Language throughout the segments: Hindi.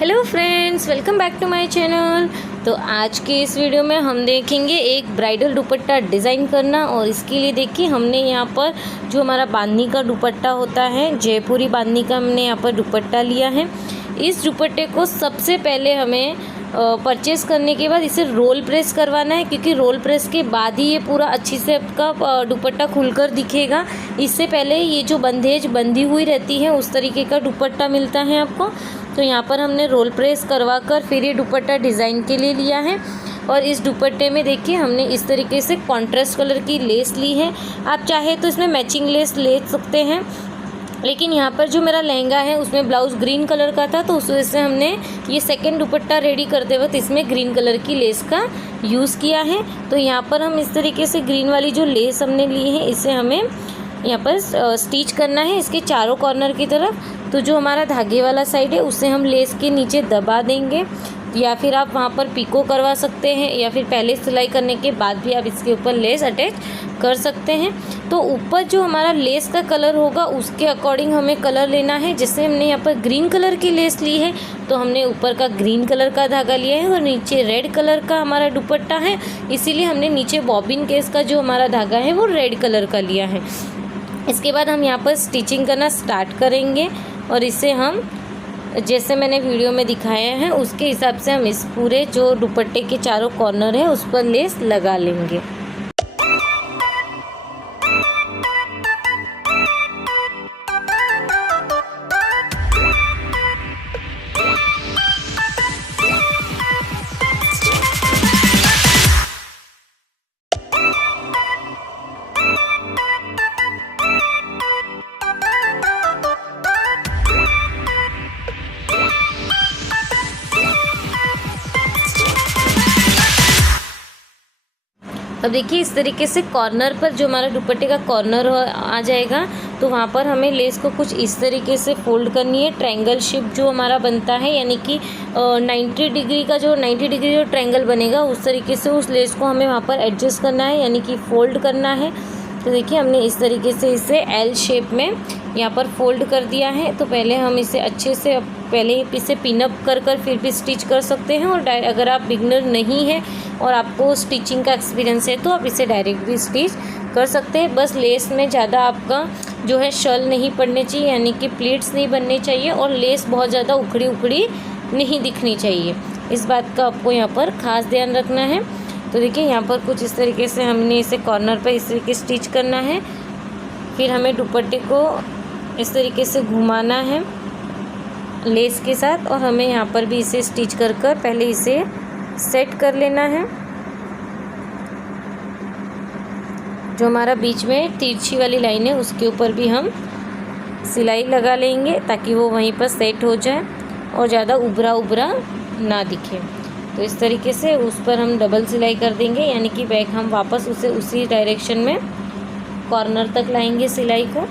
Hello friends, welcome back to my channel. तो आज के इस वीडियो में हम देखेंगे एक ब्राइडल दुपट्टा डिज़ाइन करना। और इसके लिए देखिए हमने यहाँ पर जो हमारा बांधनी का दुपट्टा होता है, जयपुरी बांधनी का हमने यहाँ पर दुपट्टा लिया है। इस दुपट्टे को सबसे पहले हमें परचेज़ करने के बाद इसे रोल प्रेस करवाना है, क्योंकि रोल प्रेस के बाद ही ये पूरा अच्छी से आपका दुपट्टा खुलकर दिखेगा। इससे पहले ये जो बंदेज बंधी हुई रहती है उस तरीके का दुपट्टा मिलता है आपको। तो यहाँ पर हमने रोल प्रेस करवा कर फिर ये दुपट्टा डिज़ाइन के लिए लिया है। और इस दुपट्टे में देखिए हमने इस तरीके से कॉन्ट्रास्ट कलर की लेस ली है। आप चाहे तो इसमें मैचिंग लेस ले सकते हैं, लेकिन यहाँ पर जो मेरा लहंगा है उसमें ब्लाउज़ ग्रीन कलर का था, तो उस वजह से हमने ये सेकंड दुपट्टा रेडी करते वक्त इसमें ग्रीन कलर की लेस का यूज़ किया है। तो यहाँ पर हम इस तरीके से ग्रीन वाली जो लेस हमने ली है इसे हमें यहाँ पर स्टिच करना है इसके चारों कॉर्नर की तरफ। तो जो हमारा धागे वाला साइड है उसे हम लेस के नीचे दबा देंगे, या फिर आप वहाँ पर पिको करवा सकते हैं, या फिर पहले सिलाई करने के बाद भी आप इसके ऊपर लेस अटैच कर सकते हैं। तो ऊपर जो हमारा लेस का कलर होगा उसके अकॉर्डिंग हमें कलर लेना है। जैसे हमने यहाँ पर ग्रीन कलर की लेस ली है तो हमने ऊपर का ग्रीन कलर का धागा लिया है और नीचे रेड कलर का हमारा दुपट्टा है, इसीलिए हमने नीचे बॉबिन केस का जो हमारा धागा है वो रेड कलर का लिया है। इसके बाद हम यहाँ पर स्टिचिंग करना स्टार्ट करेंगे और इसे हम जैसे मैंने वीडियो में दिखाया है उसके हिसाब से हम इस पूरे जो दुपट्टे के चारों कॉर्नर है उस पर लेस लगा लेंगे। अब देखिए इस तरीके से कॉर्नर पर जो हमारा दुपट्टे का कॉर्नर आ जाएगा तो वहाँ पर हमें लेस को कुछ इस तरीके से फोल्ड करनी है। ट्रायंगल शेप जो हमारा बनता है, यानी कि 90 डिग्री का जो 90 डिग्री जो ट्रायंगल बनेगा उस तरीके से उस लेस को हमें वहाँ पर एडजस्ट करना है, यानी कि फोल्ड करना है। तो देखिए हमने इस तरीके से इसे एल शेप में यहाँ पर फोल्ड कर दिया है। तो पहले हम इसे अच्छे से पहले इसे पिनअप कर फिर भी स्टिच कर सकते हैं। और अगर आप बिगनर नहीं हैं और आपको स्टिचिंग का एक्सपीरियंस है तो आप इसे डायरेक्ट भी स्टिच कर सकते हैं। बस लेस में ज़्यादा आपका जो है शल नहीं पड़ने चाहिए, यानी कि प्लीट्स नहीं बनने चाहिए, और लेस बहुत ज़्यादा उखड़ी उखड़ी नहीं दिखनी चाहिए। इस बात का आपको यहाँ पर ख़ास ध्यान रखना है। तो देखिए यहाँ पर कुछ इस तरीके से हमने इसे कॉर्नर पर इस तरीके स्टिच करना है। फिर हमें दुपट्टे को इस तरीके से घुमाना है लेस के साथ, और हमें यहाँ पर भी इसे स्टिच कर पहले इसे सेट कर लेना है। जो हमारा बीच में तिरछी वाली लाइन है उसके ऊपर भी हम सिलाई लगा लेंगे ताकि वो वहीं पर सेट हो जाए और ज़्यादा उभरा उभरा ना दिखे। तो इस तरीके से उस पर हम डबल सिलाई कर देंगे, यानी कि बैक हम वापस उसे उसी डायरेक्शन में कॉर्नर तक लाएंगे सिलाई को।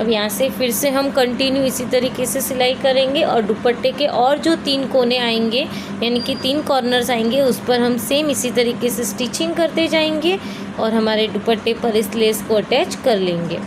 अब यहाँ से फिर से हम कंटिन्यू इसी तरीके से सिलाई करेंगे और दुपट्टे के और जो 3 कोने आएंगे, यानी कि 3 कॉर्नर्स आएंगे, उस पर हम सेम इसी तरीके से स्टिचिंग करते जाएंगे और हमारे दुपट्टे पर इस लेस को अटैच कर लेंगे।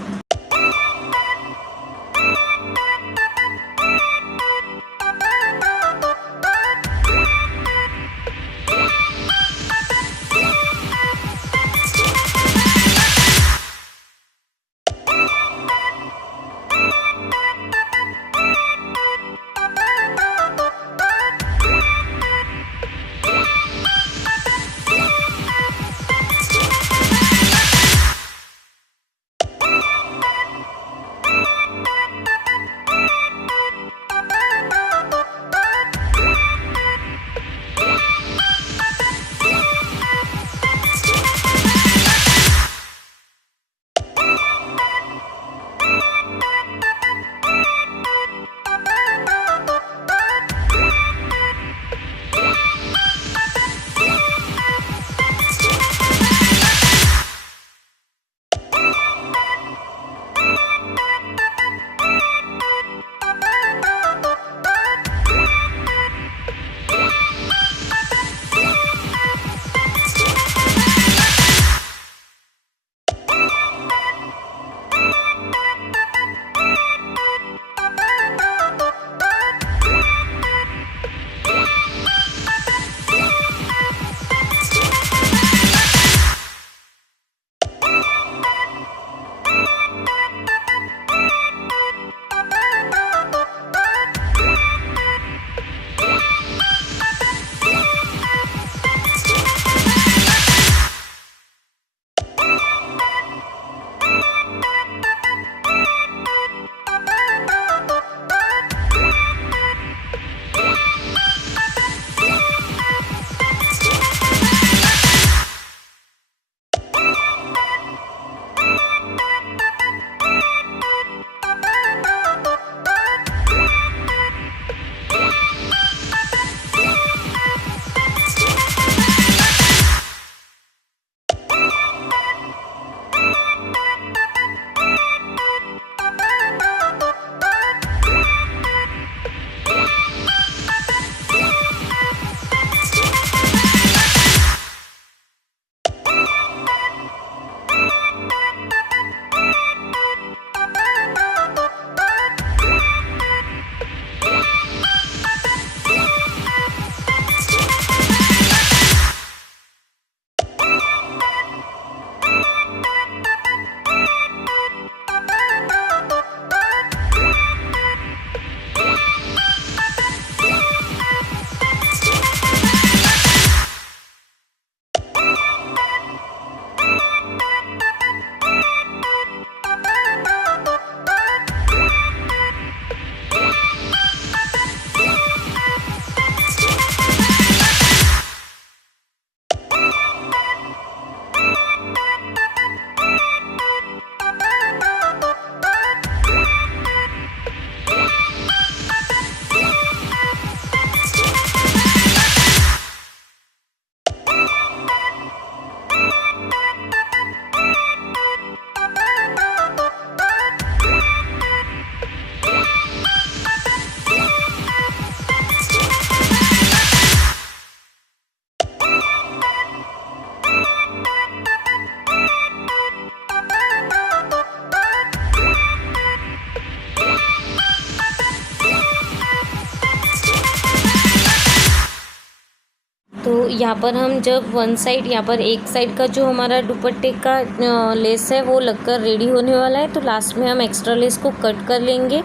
तो यहाँ पर हम जब वन साइड, यहाँ पर एक साइड का जो हमारा दुपट्टे का लेस है वो लगकर रेडी होने वाला है, तो लास्ट में हम एक्स्ट्रा लेस को कट कर लेंगे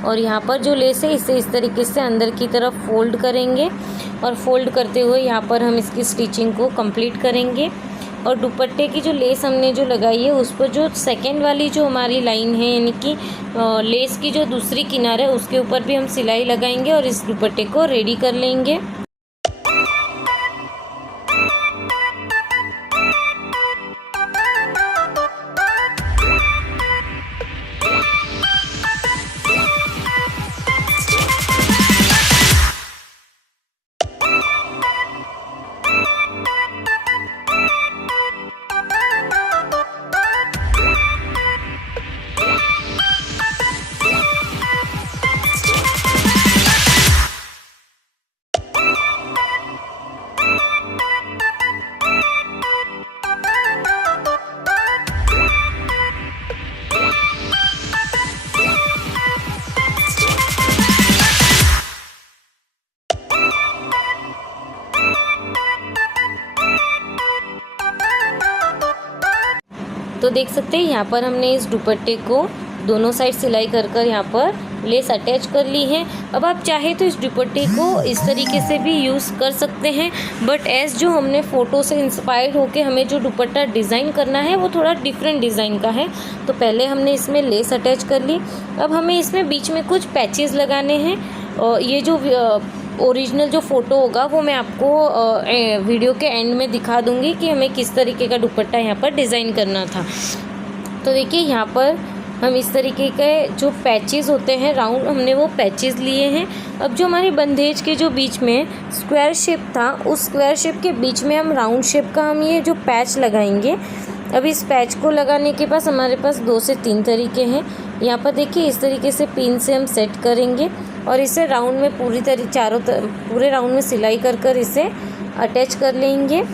और यहाँ पर जो लेस है इसे इस तरीके से अंदर की तरफ फोल्ड करेंगे और फोल्ड करते हुए यहाँ पर हम इसकी स्टिचिंग को कंप्लीट करेंगे। और दुपट्टे की जो लेस हमने जो लगाई है उस पर जो सेकेंड वाली जो हमारी लाइन है, यानी कि लेस की जो दूसरी किनार है उसके ऊपर भी हम सिलाई लगाएंगे और इस दुपट्टे को रेडी कर लेंगे। तो देख सकते हैं यहाँ पर हमने इस दुपट्टे को दोनों साइड सिलाई कर यहाँ पर लेस अटैच कर ली है। अब आप चाहे तो इस दुपट्टे को इस तरीके से भी यूज़ कर सकते हैं, बट एज जो हमने फ़ोटो से इंस्पायर होके हमें जो दुपट्टा डिज़ाइन करना है वो थोड़ा डिफरेंट डिज़ाइन का है। तो पहले हमने इसमें लेस अटैच कर ली, अब हमें इसमें बीच में कुछ पैचेस लगाने हैं और ये जो ओरिजिनल जो फ़ोटो होगा वो मैं आपको वीडियो के एंड में दिखा दूंगी कि हमें किस तरीके का दुपट्टा यहाँ पर डिज़ाइन करना था। तो देखिए यहाँ पर हम इस तरीके के जो पैचेस होते हैं राउंड, हमने वो पैचेस लिए हैं। अब जो हमारी बंदेज के जो बीच में स्क्वायर शेप था उस स्क्वायर शेप के बीच में हम राउंड शेप का हम ये जो पैच लगाएंगे। अब इस पैच को लगाने के पास हमारे पास 2 से 3 तरीके हैं। यहाँ पर देखिए इस तरीके से पिन से हम सेट करेंगे और इसे राउंड में पूरे राउंड में सिलाई कर इसे अटैच कर लेंगे।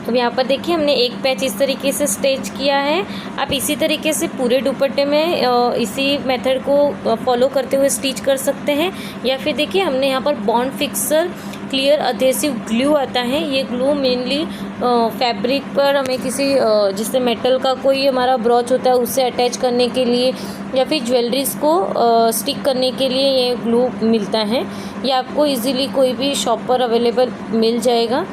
अब यहाँ पर देखिए हमने एक पैच इस तरीके से स्टिच किया है। आप इसी तरीके से पूरे दुपट्टे में इसी मेथड को फॉलो करते हुए स्टिच कर सकते हैं। या फिर देखिए हमने यहाँ पर bond fixer clear adhesive glue आता है। ये ग्लू मेनली फैब्रिक पर हमें किसी जिससे मेटल का कोई हमारा ब्रॉच होता है उससे अटैच करने के लिए या फिर ज्वेलरीज को स्टिक करने के लिए ये ग्लू मिलता है। ये आपको इजीली कोई भी शॉप पर अवेलेबल मिल जाएगा।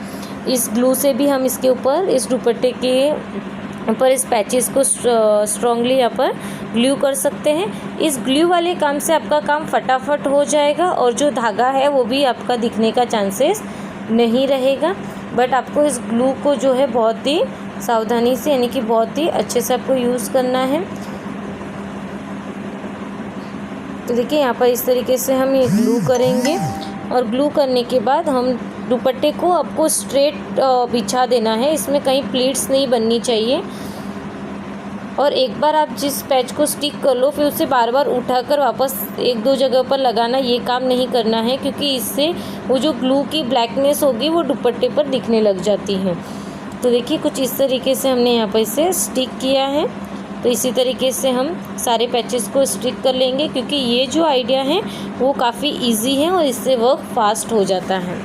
इस ग्लू से भी हम इसके ऊपर इस दुपट्टे के पर इस पैचेस को स्ट्रॉन्गली यहाँ पर ग्लू कर सकते हैं। इस ग्लू वाले काम से आपका काम फटाफट हो जाएगा और जो धागा है वो भी आपका दिखने का चांसेस नहीं रहेगा। बट आपको इस ग्लू को जो है बहुत ही सावधानी से यानी कि बहुत ही अच्छे से आपको यूज़ करना है। तो देखिए यहाँ पर इस तरीके से हम ये ग्लू करेंगे और ग्लू करने के बाद हम दुपट्टे को आपको स्ट्रेट बिछा देना है, इसमें कहीं प्लीट्स नहीं बननी चाहिए। और एक बार आप जिस पैच को स्टिक कर लो फिर उसे बार बार उठाकर वापस एक दो जगह पर लगाना, ये काम नहीं करना है, क्योंकि इससे वो जो ग्लू की ब्लैकनेस होगी वो दुपट्टे पर दिखने लग जाती है। तो देखिए कुछ इस तरीके से हमने यहाँ पर इसे स्टिक किया है। तो इसी तरीके से हम सारे पैचेस को स्टिक कर लेंगे, क्योंकि ये जो आइडिया है वो काफ़ी इजी है और इससे वर्क फास्ट हो जाता है।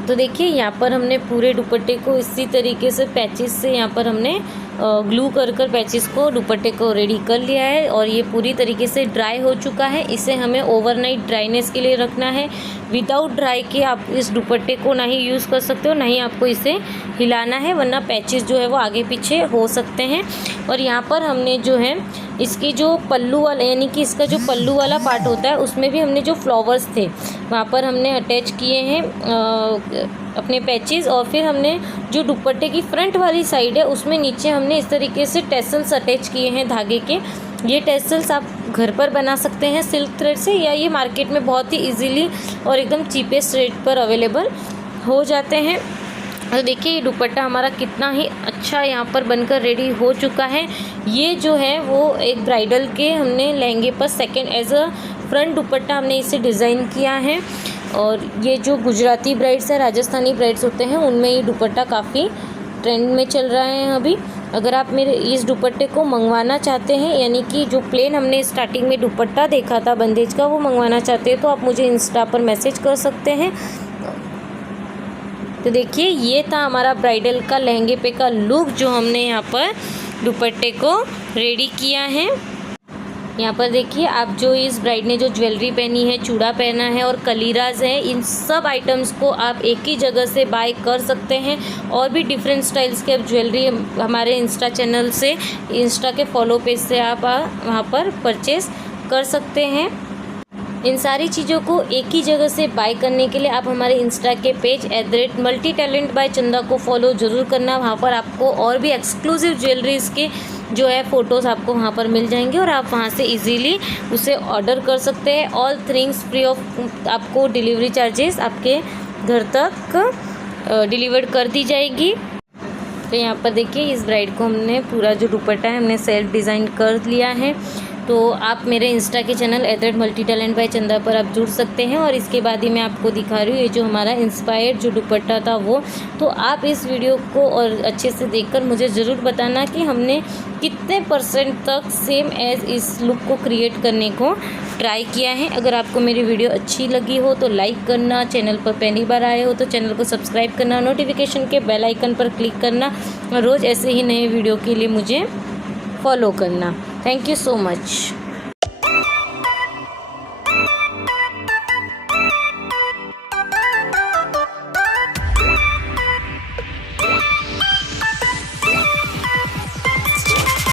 तो देखिए यहाँ पर हमने पूरे दुपट्टे को इसी तरीके से पैचेस से यहाँ पर हमने ग्लू कर पैचेस को दुपट्टे को रेडी कर लिया है और ये पूरी तरीके से ड्राई हो चुका है। इसे हमें ओवरनाइट ड्राइनेस के लिए रखना है। विदाउट ड्राई के आप इस दुपट्टे को ना ही यूज़ कर सकते हो, ना ही आपको इसे हिलाना है, वरना पैचेस जो है वो आगे पीछे हो सकते हैं। और यहाँ पर हमने जो है इसकी जो पल्लू वाला यानी कि इसका जो पल्लू वाला पार्ट होता है उसमें भी हमने जो फ्लावर्स थे वहाँ पर हमने अटैच किए हैं अपने पैचेस। और फिर हमने जो दुपट्टे की फ्रंट वाली साइड है उसमें नीचे हमने इस तरीके से टेसल्स अटैच किए हैं धागे के। ये टेसल्स आप घर पर बना सकते हैं सिल्क थ्रेड से, या ये मार्केट में बहुत ही इजीली और एकदम चीपेस्ट रेट पर अवेलेबल हो जाते हैं। और देखिए ये दुपट्टा हमारा कितना ही अच्छा यहाँ पर बनकर रेडी हो चुका है। ये जो है वो एक ब्राइडल के हमने लहंगे पर second as a front dupatta हमने इसे डिज़ाइन किया है। और ये जो गुजराती ब्राइड्स है, राजस्थानी ब्राइड्स होते हैं, उनमें ये दुपट्टा काफ़ी ट्रेंड में चल रहा है अभी। अगर आप मेरे इस दुपट्टे को मंगवाना चाहते हैं, यानी कि जो प्लेन हमने स्टार्टिंग में दुपट्टा देखा था बंदेज का, वो मंगवाना चाहते हैं तो आप मुझे इंस्टा पर मैसेज कर सकते हैं। तो देखिए ये था हमारा ब्राइडल का लहंगे पे का लुक जो हमने यहाँ पर दुपट्टे को रेडी किया है। यहाँ पर देखिए आप जो इस ब्राइड ने जो ज्वेलरी पहनी है, चूड़ा पहना है और कलीराज है, इन सब आइटम्स को आप एक ही जगह से बाय कर सकते हैं। और भी डिफरेंट स्टाइल्स के ज्वेलरी हमारे इंस्टा चैनल से, इंस्टा के फॉलो पेज से आप वहाँ पर परचेज़ कर सकते हैं। इन सारी चीज़ों को एक ही जगह से बाय करने के लिए आप हमारे इंस्टा के पेज @multitalent_by_चंदा को फॉलो ज़रूर करना। वहाँ पर आपको और भी एक्सक्लूसिव ज्वेलरीज़ के जो है फ़ोटोज़ आपको वहाँ पर मिल जाएंगे और आप वहाँ से इजीली उसे ऑर्डर कर सकते हैं। ऑल थिंग्स फ्री ऑफ आपको डिलीवरी चार्जेस आपके घर तक डिलीवर्ड कर दी जाएगी। तो यहाँ पर देखिए इस ब्राइड को हमने पूरा जो दुपट्टा है हमने सेल्फ डिज़ाइन कर लिया है। तो आप मेरे इंस्टा के चैनल @multitalent_by_चंदा पर आप जुड़ सकते हैं। और इसके बाद ही मैं आपको दिखा रही हूँ ये जो हमारा इंस्पायर्ड जो दुपट्टा था वो। तो आप इस वीडियो को और अच्छे से देखकर मुझे ज़रूर बताना कि हमने कितने % तक सेम एज इस लुक को क्रिएट करने को ट्राई किया है। अगर आपको मेरी वीडियो अच्छी लगी हो तो लाइक करना, चैनल पर पहली बार आए हो तो चैनल को सब्सक्राइब करना, नोटिफिकेशन के बेल आइकन पर क्लिक करना और रोज़ ऐसे ही नए वीडियो के लिए मुझे फॉलो करना। Thank you so much.